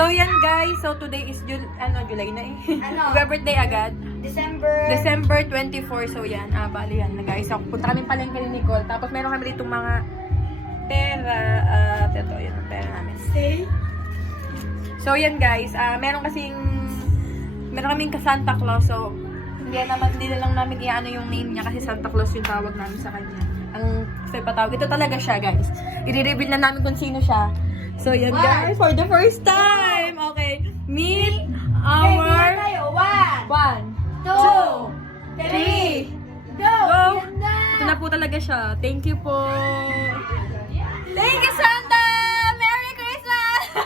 So yan guys, so today is July na eh. Birthday agad. December 24, so yan. Bali yan na guys. So, punta kami palengke ni Nicole. Tapos meron kami dito mga pera. Ito, yun ang pera namin. So yan guys, meron kaming ka-Santa Claus. So, hindi na lang namin i-ano yung name niya kasi Santa Claus yung tawag namin sa kanya. Ang patawag. Ito talaga siya guys. I-reveal na namin kung sino siya. So yan guys, for the first time. Okay, meet our 1, 2, 3, go! Ito na po talaga siya. Thank you po. Thank you, Santa! Merry Christmas!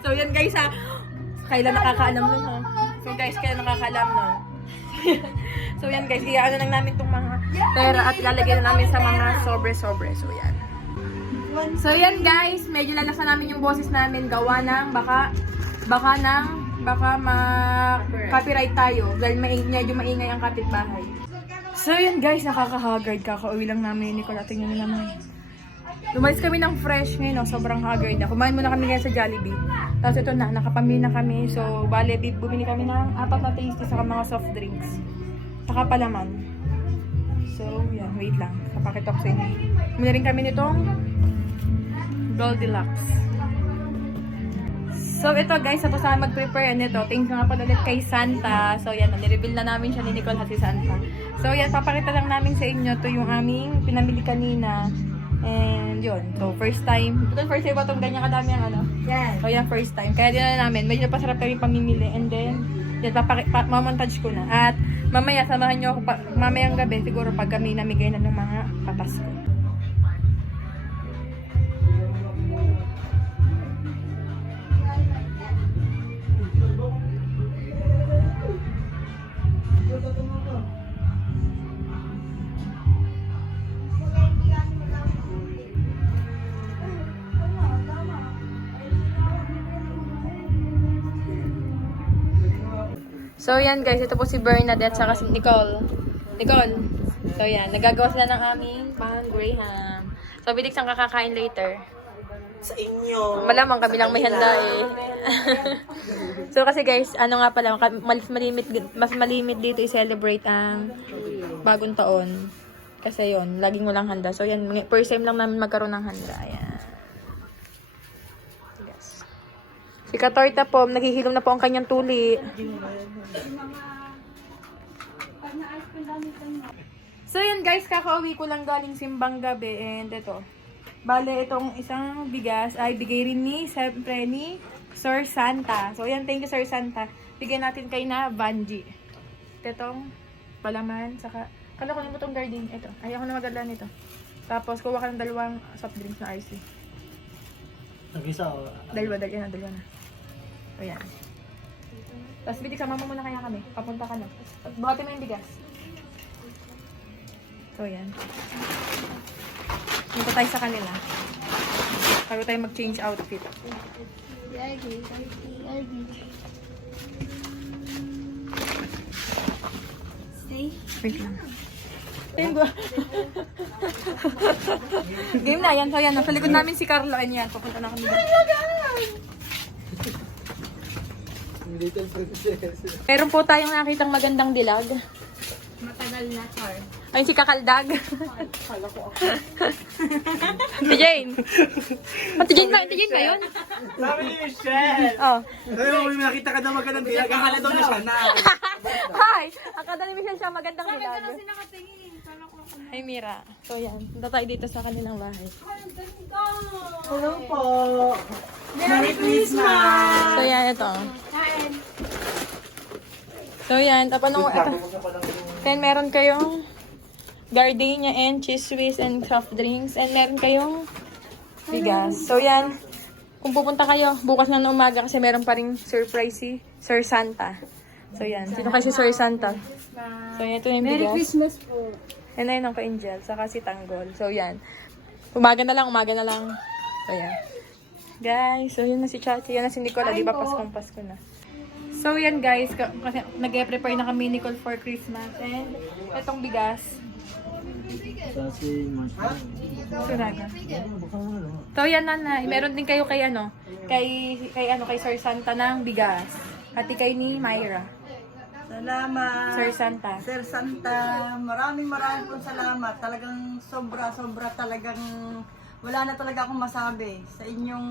So yan guys ha. Kailan nakakaalam nun ha? So guys, kailan nakakaalam nun? So yan guys, iyaano lang namin itong mga pera at ilalagay na namin sa mga sobre-sobre. So yan. So yan guys, medyo lalasan namin yung boses namin gawa ng baka ma-copyright tayo dahil medyo maingay ang kapitbahay. So yan guys, nakaka-haggard. Kakauwi lang namin ni Nicole. Tingnan niyo naman. Lumalis kami ng fresh ngayon, sobrang haggard na. Kumain muna kami ngayon sa Jollibee. Tapos ito na, nakapamili na kami. So, bale, bumili kami ng 4 na tasty sa mga soft drinks. Saka palaman. So, yan, wait lang. Kapakita ko sa inyo. Bumili rin kami nitong Goldilocks. So, ito guys, tapos na mag-prepare nito. Thanks nga pala ulit kay Santa. So, yan, nireveal na namin siya ni Nicole at si Santa. So, yan, papakita lang namin sa inyo. Ito yung aming pinamili kanina. And yun, so first time. Ito first time ba itong ganyan kadami ang ano? Yes. So yan, first time. Kaya din na namin, medyo pasarap kami pamimili. And then, yan, mamontage ko na. At mamaya, samahan nyo ako, mamayang gabi, siguro pag kami namigay na ng mga papasko. So yan guys, ito po si Bernadette saka si Nicole. So yan, nagagawa sila ng aming pang Graham. So bidik saan kakakain later. Sa inyo. Malamang kami lang may handa eh. So kasi guys, ano nga pala, mas malimit dito i-celebrate ang bagong taon. Kasi yon, laging walang handa. So yan, first time lang namin magkaroon ng handa. Ayan. Yes. Si Katorta po, naghihilom na po ang kanyang tuli. So yun guys, kakauwi ko lang galing simbang gabi and ito. Bale, itong isang bigas ay bigay rin siyempre ni Sir Santa. So yan, thank you Sir Santa. Bigyan natin kay na Banji. Itong palaman, saka kala ko itong garden. Ito, ayaw ko na maganda nito. Tapos kuha ka ng 2 soft drinks na RC. Nag-isa o? Dalawa na. So yan. Tapos bitik, sama mo muna kaya kami. Papunta ka na. At buhati mo yung bigas. So yan. Dito tayo sa kanila. Bago tayo mag-change outfit. Wait lang. Game na yan. So yan. Nasa likod namin si Carlo. Ayan yan. Papunta na kami. Little princess. Meron po tayong nakitang magandang dilag. Matagal na, Char. Ayun si Kakaldag. Kala ko ako. Ate Jane. Ate Jane ba yun? Sabi ni Michelle. Oh. Sabi mo, nakita ka daw magandang dilag. Akala daw na siya na. Hi! Akala ni Michelle siya magandang dilag. nakatingin. Kala ko ako. Hi Mira. So yan. Punta tayo dito sa kanilang bahay. Hello po. Merry Christmas! So yan, ito. So yan. Tapos nung ito. Then meron kayong gardenia and cheese whiz and soft drinks. And meron kayong bigas. So yan. Kung pupunta kayo, bukas na umaga kasi meron pa ring surprise si Sir Santa. So yan. Sino kasi Sir Santa? So yan, ito na yung bigas. Merry Christmas po. And ayun ang ka-angel, saka si Tanggol. So yan. Umaga na lang. So yan. Guys, so yun na si Chachi. Yan na si Nicole. Di ba Pasko na. So yan guys, kasi nag-prepare na kami Nicole for Christmas. And itong bigas. Sasing, Suraga. So yan nanay, meron din kayo kay ano, kay Sir Santa ng bigas. Hati kayo ni Myra. Salamat. Sir Santa. Sir Santa, maraming pong salamat. Talagang sobra talagang wala na talaga akong masabi sa inyong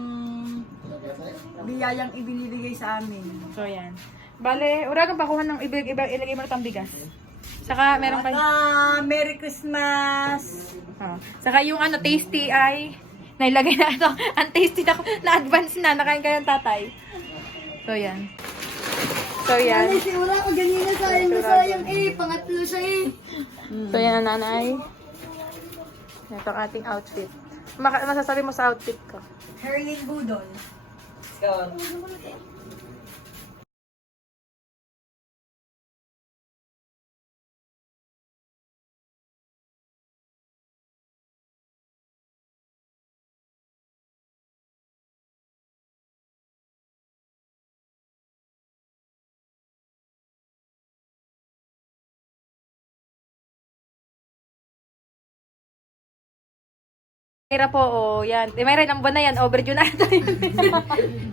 biyayang ibinibigay sa amin. So yan. Bale, uragang pakuha ng ilagay mo na itong bigas. Saka meron kayo. Merry Christmas! Saka yung ano, tasty ay nailagay na ito. Ang tasty na advance na. Nakain kayo ng tatay. So yan. So yan. Wala ko ganina sayang pangatlo siya So yan ang nanay. Ito ang ating outfit. Masasabi mo sa outfit ko? Herlin Budol. Mayra po, oh, yan. Mayra, ilang buwan na yan. Overdue na ito.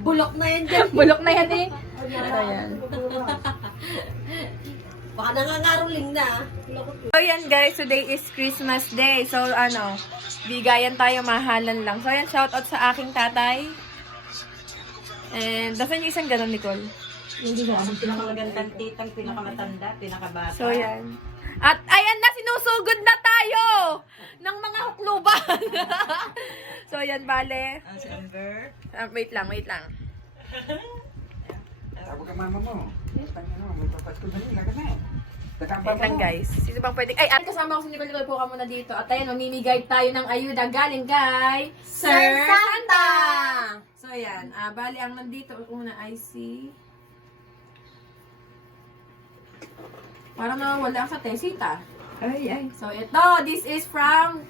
Bulok na yan dyan. Bulok na yan eh. So, yan. Baka nangangaroling na. So, yan guys. Today is Christmas Day. So, ano, bigayan tayo, mahalan lang. So, yan, shoutout sa aking tatay. And, dasan yung isang ganun, Nicole? Hindi na. Pinakamagandang titang, pinakamatanda, pinakabata. So, yan. At, ayan na, sinusugod na tayo ng mga hukluban. So, yan, bale. Si Amber. Wait lang. Tawag ka mama mo. May papasko na nila ka na. Wait lang, guys. Sino bang pwede? Ay, at kasama ko si Nicole po ka muna dito. At ayan, mamimigay tayo ng ayuda galing kay Sir Santa! So, yan. Bali, ang nandito una ay si... Parang nawawala sa tesita. Ay. So, ito, this is from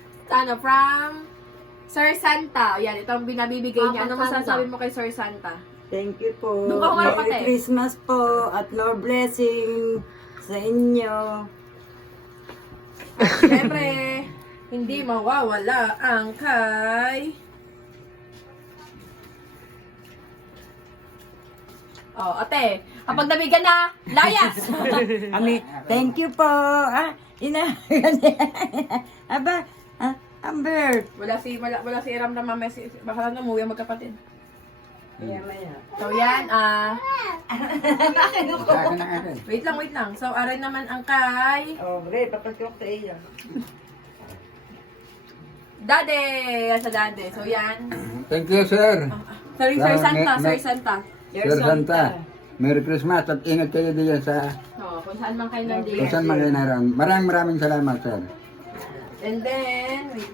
Sir Santa. Yan, ito ang binabibigay niya. Ano masasabi mo kay Sir Santa? Thank you po. Doon ka kumarap, ate. Merry Christmas po at more blessing sa inyo. At syempre, hindi mawawala ang kay... Oh, ate, kapag nabigyan na, layas! Thank you po. Aba, Amber. wala si Ram na mama, baka lang umuwi ang magkapatid. Maya. So yan, Sa akin na akin. wait lang. So, aray naman ang kay Oh, Ray, papasyok sa iyo. Dade! Yan sa Dade. So yan. Thank you, sir. Sorry, Sir Santa, Sir Santa. Sir Santa. Merry Christmas at ingat kayo diyan sa Kung saan man kayo kung nandiyan. saan man kayo naroon. Maraming salamat, sir. And then, wait.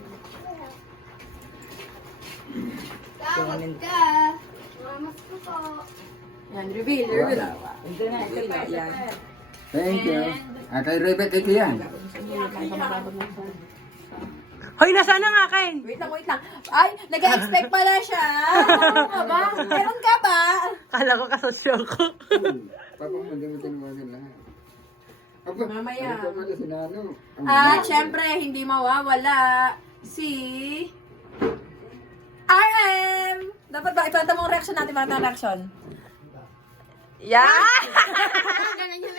Tawag ka. Mamas ko po. Yan, reveal. Ito na. Yan. Thank you. Kay Rebecca ito yan. Hoy, nasaan ang akin? Wait lang. Ay, nag-expect pala siya. Meron ka ba? Kala ko kasosyo ko. Papa mo, hindi mo tinawagan lahat. Aba, Mamaya. ano pa pala si Nano? At syempre, hindi mawawala si RM! Dapat ba, ipanta mo ang reaction natin, mga reaction. Yeah! Ganyan yung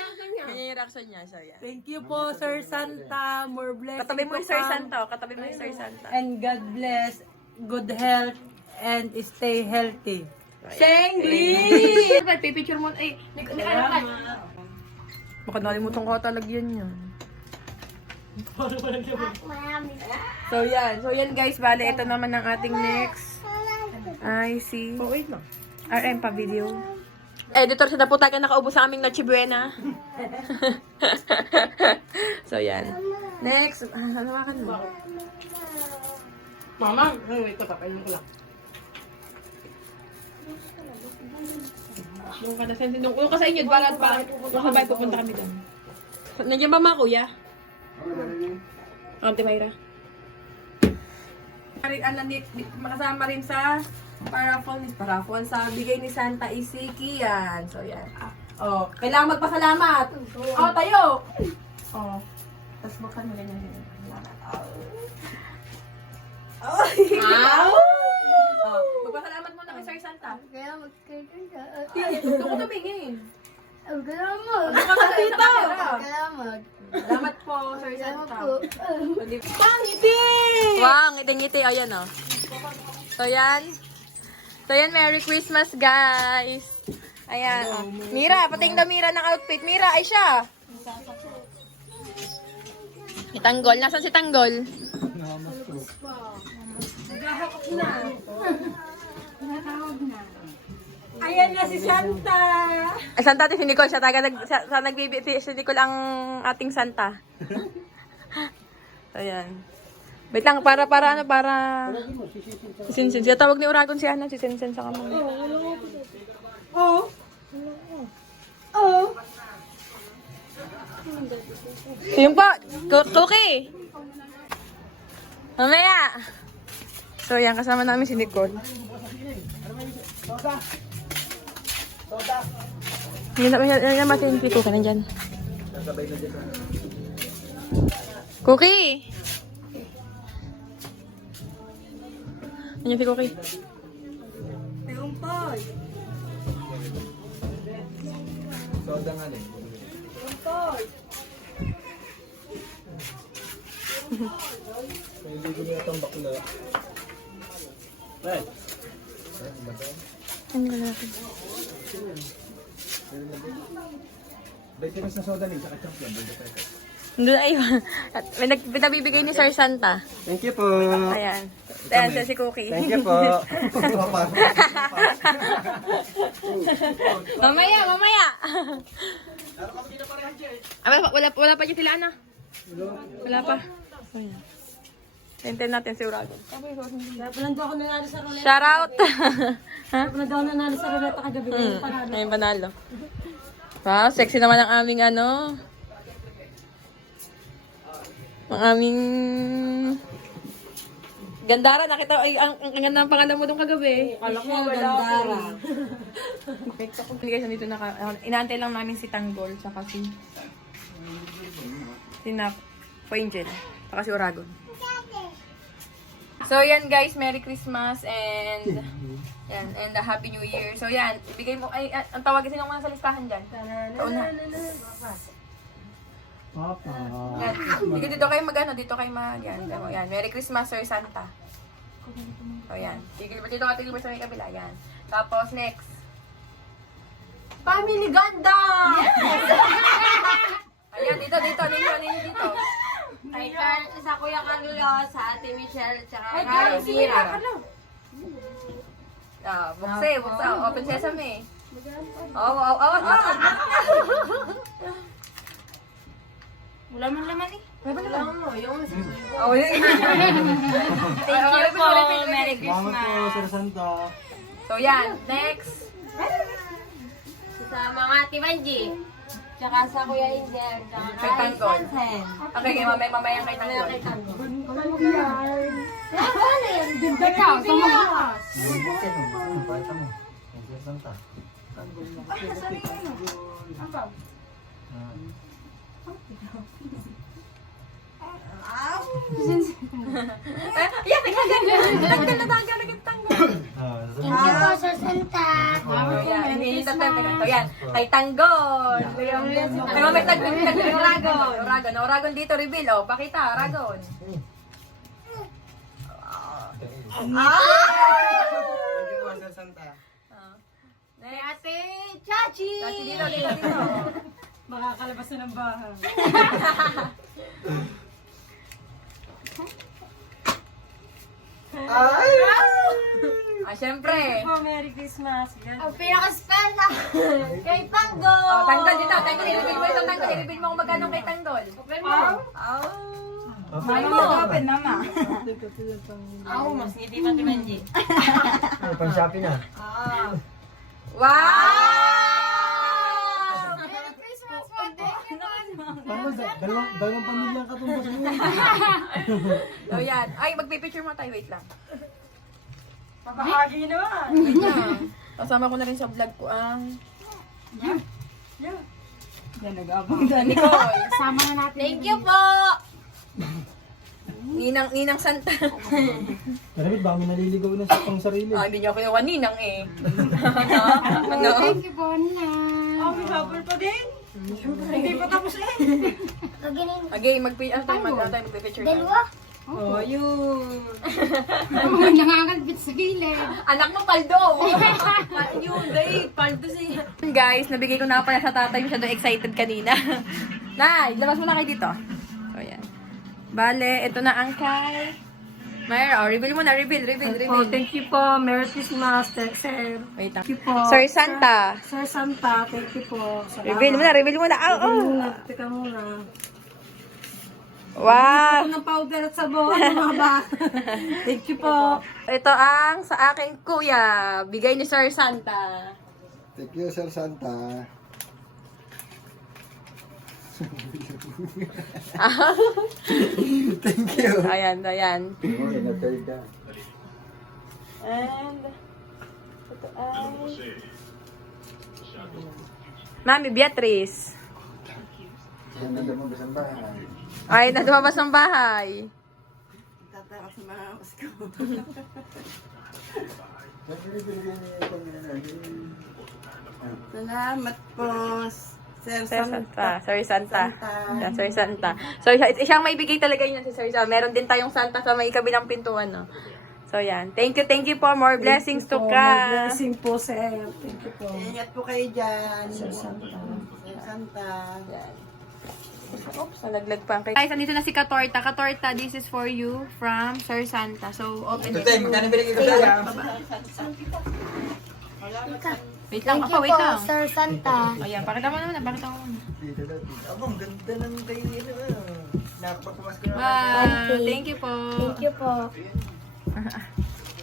reaction niya. So, yeah. Thank you po, Sir Santa. More blessing Katabi mo to yung Sir come. Santa. Katabi mo yung Sir Santa. And God bless, good health, and stay healthy. Sengli! Pipicture mo. Ay, nagkakaroon. Baka nalimutan ko talagyan niya. So yan guys, bale ito naman ang ating next. I see. Oh, wait lang. RM pa video. Editor, siya na po tayo nakaubo sa aming Noche Buena. So yan. Next. Halawakan mo. Mama, wait ko tapay mo lang. Doon ka na senti. Doon ka sa inyo. Para sabay pupunta kami doon. Nandiyan ba mga kuya? Auntie Mayra. Makasama rin sa paraffol sa bigay ni Santa Isiki yan. So yan. Oh, kailangan magpasalamat. Oh, tayo. Oh. Tapos baka na ganyan. Ow! Oh, magpasalamat muna kay Sir Santa. Kaya magkaganda. Gusto ko tumingin. Salamat. Salamat. Salamat po, Sir Salamat Santa. po. Wow, ngiti-ngiti. Ayan, oh. So, yan. So, yan. Merry Christmas, guys. Ayan, oh. Mira, pating daw Mira ng outfit. Mira, ay siya. Si Tanggol. Nasaan si Tanggol? Ayan na si Santa! Ay, Santa si Nicole. Siya taga nagbibi. Si Nicole ang ating Santa. Ayan. Wait lang, para si Sinsin. Siya tawag ni Uragon si si Sinsin sa kamay. Oh! Oh! Yun po, Cookie. Mamaya. So, yan, kasama namin si Nicole. Yan naman si Cookie, nandyan. Cookie! Nandyan si Cookie. Teumpay! Soda nga din. Teumpay! Hindi ko niya itong bakla. Right. Ano natin? Dahil tinas na soda rin, saka champion. Doon ay, at may nabibigay ni Sir Santa. Thank you po. Ayan. Ayan, siya si Cookie. Thank you po. Mamaya. Wala pa dyan sila, Ana. Wala pa. Ayan. Hintayin natin si Uragon. Panando ako nanalo sa roulette. Shout out! Ha? Panando ako nanalo sa roulette kagabi. Ayun, panalo. Wow, sexy naman ang aming ano. Ang aming... Gandara, nakita ay ang ganda ng pangalan mo doon kagabi. Alam ko, Gandara. Guys, nandito inaantay lang namin si Tanggol tsaka si Angel, tsaka si Uragon. So yan guys, Merry Christmas and a Happy New Year. So yan, ibigay mo ay ang tawag sino muna sa listahan diyan. Una. Papa. Yan. Dito kayo magano, dito kayo yan. Yan, Merry Christmas Sir Santa. So yan. Dito ka sa may kabila yan. Tapos next. Family Ganda! Ayan, dito. Ay, sa Kuya Carlo, sa Ate Michelle, tsaka Ay, kay Mira. Bukse. Open sesame. Wala man naman eh. Wala mo, yung... Thank you po. Merry Salamat po, Christmas. Sir Santa. So yan, next. Sa mga Timanji. Tsaka sa Kuya Angel. Tsaka Kay Tanggol. Sansen. Okay, kay mamaya kay Tanggol. Ikaw, tumakas. Pakita mo. Sir Santa. Yan, nagtanggal Tanggol. Thank you po, Sir Santa. Yan, kay Tanggol. Kay mamaya Tanggol. Uragon dito, reveal. O, pakita, Uragon. Thank you po, Sir Santa. Kay Ate Chachi. Kasi dito. Makakalabas na ng bahay. Syempre. Merry Christmas. Ang pinaka-special. Kay Tango. Tanggol dito. I-reveal mo ito, Tanggol. I-reveal mo kung magkano kay Tanggol. Open, mama. Mas ngiti pa Timanji. Pang shopping na. Wow! Merry Christmas po. Thank you naman. Dalawang pamilyang katumbas mo. So yan. Ay, magpipicture mo tayo. Wait lang. Papahagi naman. Wait lang. Kasama ko na rin sa vlog ko ang Yan, nag-abang. Nicole. Thank you po. Ninang Santa. Maramit, baka may naliligaw na sa pang sarili. Hindi niyo ako yung ninang eh. Ano? Thank you po, Ninang. Oh, may habol pa din. Hindi pa tapos eh. Okay, mag-picture tayo. Oh, yun. Oo, nangangalbit sa gilid. Anak mo, paldo! Yun, day, paldo siya. Guys, nabigay ko na pala sa tatay. Masyado excited kanina. Nay, labas mo na kayo dito. So, yan. Bale, ito na ang kay Myra. Reveal mo na, reveal. Oh, thank you po. Merry Christmas, sir. Wait lang. Thank you po. Sir Santa. Sir Santa, thank you po. Salamat. Reveal mo na. Teka muna. Wow! Ito ng powder at sabon, mga ba? Thank you po. Ito ang sa aking kuya. Bigay ni Sir Santa. Thank you, Sir Santa. Thank you. Ayan. Oh, inatay ka. And, ito ay... Mami Beatrice. Yan na lumabas ang bahay. Ay, nadumabas ng bahay. Tatakas sa mga mas ko. Salamat po, Sir Sir Santa. Santa. Sir Santa. Santa. Yan, Sir Santa. So, siyang may bigay talaga yun si Sir Santa. Meron din tayong Santa sa may kabilang pintuan, no? So, yan. Thank you po. More blessings to More come. blessing po, sir. Thank you po. Ingat po kayo dyan. Sir Santa. Sir Santa. Yan. Oops, nalaglag pa ang kay... Guys, andito na si Katorta. Katorta, this is for you from Sir Santa. So, open it. Magkano binigay ko sa'yo? Wait lang, apa, wait lang. Sir Santa. Ayan, pakita mo naman. Ang ganda ng kayo. Nakapagpamas ko na. Wow, thank you po. Thank you po.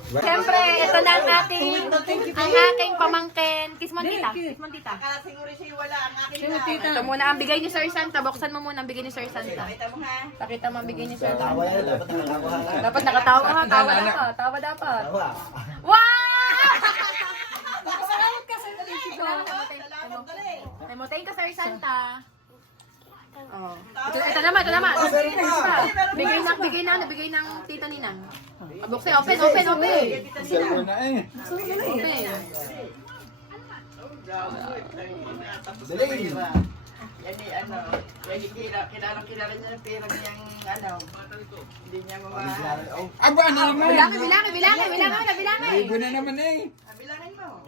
Siyempre, ito na ang aking pamangkin. Kiss mo, tita. Akala siguro siya wala. Ang akin na. Ito muna ang bigay ni Sir Santa. Buksan mo muna ang bigay ni Sir Santa. Pakita mo ha. Pakita mo ang bigay ni Sir Santa. Dapat nakatawa. Dapat nakatawa ka. Tawa dapat. Wow! Salamat ka, Sir Santa. Thank you, Sir Santa. Oh. Ito naman. Bigay ng tita Ninang. Buksan, open. Cellphone na eh. Open. Dali. Yan eh, ano. Kilala niya ng pera niyang, ano. Hindi niya mamahal. Aba, ano naman? Bilangin. Libo na naman eh. Bilangin mo.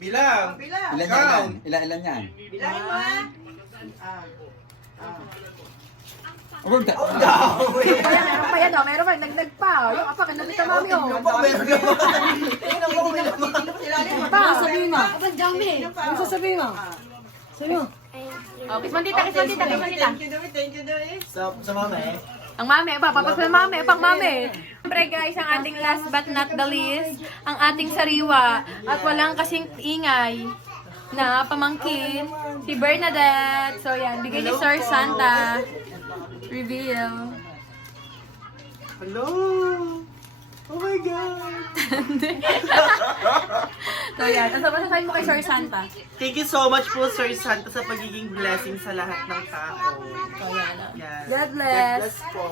Bilang. Bilang. Ilan yan? Bilangin mo ha. Meron pa. Nagdag pa. Yung apa, kanabit ang mami, oh. Sasabihin mo. Ang dami. Ano sasabihin mo? Sa'yo. Oh, kiss mo, tita. Thank you, Doy. Sa mama eh. Ang mami, papapas ng mami, pang mami. Siyempre guys, ang ating last but not the least, ang ating sariwa at walang kasing ingay na pamangkin, si Bernadette. So yan, bigay ni Sir Santa. Reveal. Hello. Oh my God. So yan, ano ba sasabihin mo kay Sir Santa? Thank you so much po, Sir Santa, sa pagiging blessing sa lahat ng tao. So yan. Yan. God bless. God bless po.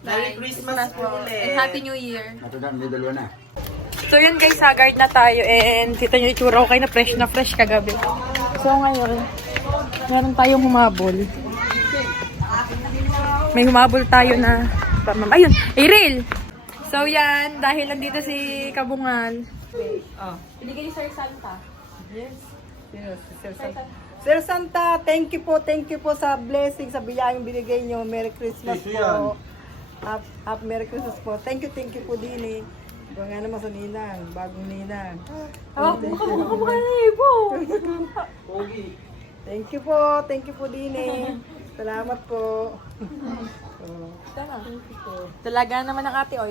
Merry Christmas po ulit. And Happy New Year. Natudan, may dalawa na. So yun guys, haggard na tayo and kita nyo itsura ko kayo na fresh kagabi. So ngayon, meron tayong humabol. May humabol tayo na, ayun, Iril! So yan, dahil nandito si Kabungal. Binigay ni Sir Santa. Sir Santa, thank you po sa blessing, sa biyayang binigay niyo. Merry Christmas po. Happy Merry Christmas po. Thank you po din eh. Ito nga naman sa Ninang, bagong Ninang. Mukha na ibo! Thank you po din eh. Salamat po. Talaga naman ang ate, oy.